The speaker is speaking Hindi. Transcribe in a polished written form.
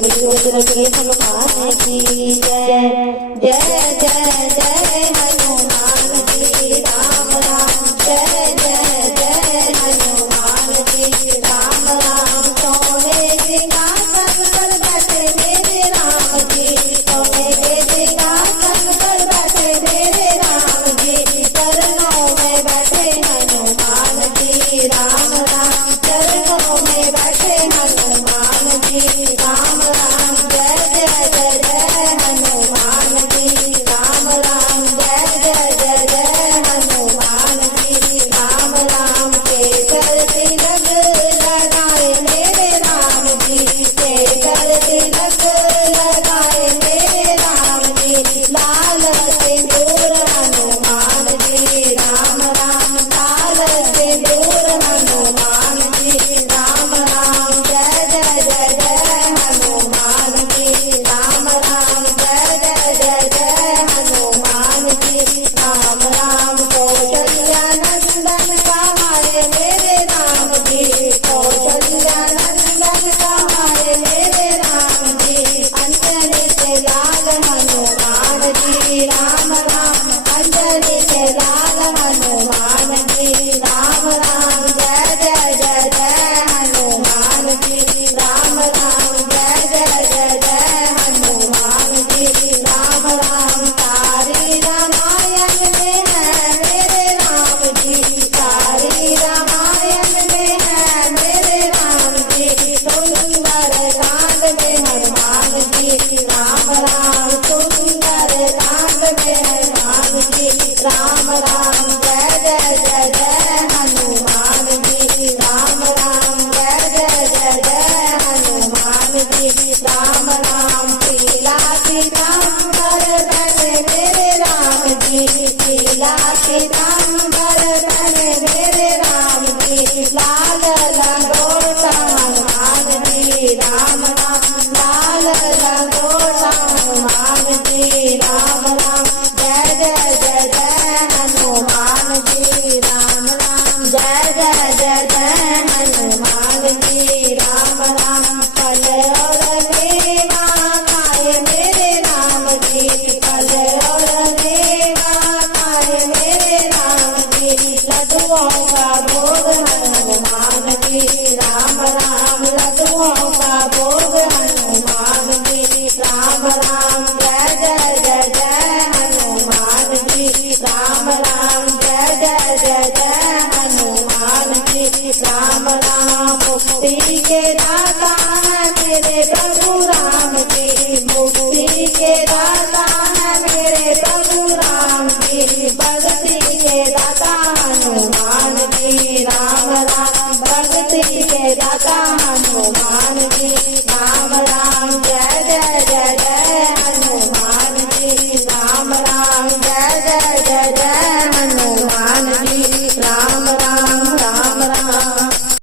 के हनुमान की जय जय जय जय हनुमान जी राम राम जय जय जय हनुमान जी राम राम सोने सिंहासन पर बैठे मेरे राम जी सोने के सिंहासन पर बैठे मेरे राम जी चरणों में बैठे हनुमान जी राम राम चरणों में बैठे हनुमान जी राम राम जय जय जय जय हनुमान जी राम राम जय जय जय जय हनुमान जी राम राम केसर तिलक लगाए मेरे राम जी केसर तिलक लगाए मेरे राम जी लाल सिंदूर हनुमान जी राम राम लाल सिंदूर हनुमान जी राम राम जय जय जय जय हनुमान जी राम राम जय जय जय जय हनुमान जी राम राम कौशल्या नंदन कहाए मेरे राम जी कौशल्या नंदन कहाए मेरे राम जी अंजनी से लाल हनुमान जी राम राम अंजनी से लाल हनुमान जी राम राम जय जय जय जय हनुमान जी राम राम जय जय जय जय हनुमान जी राम राम सारी रामायण में है मेरे राम जी सारी रामायण में है मेरे राम जी सुंदर कांड में हनुमान जी राम राम सुंदर कांड में हनुमान जी राम राम जय जय जय जय हनुमान जी राम राम जय जय जय जय हनुमान जी राम राम पीला पीताम्बर बने मेरे राम जी पीला पीताम्बर बने मेरे राम जी लाल लंगोटा हनुमान जी राम राम लाल लंगोटा हनुमान जी राम राम जय जय जय जय हनुमान जी राम राम जय जय जय जय हनुमान जी राम राम फल और मेवा खाए मेरे राम जी फल और मेवा खाए मेरे राम जी लड्डुओं का भोग हनुमान जी राम राम लड्डुओं का भोग हनुमान जी राम राम जय जय जय जय हनुमान जी राम राम जय जय जय जय हनुमान जी राम राम मुक्ति के दाता है मेरे प्रभु राम जी मुक्ति के दाता है मेरे प्रभु राम जी भक्ति के दाता हनुमान जी राम राम भक्ति के दाता हनुमान जी राम राम जय जय जय जय हनुमान जी राम राम जय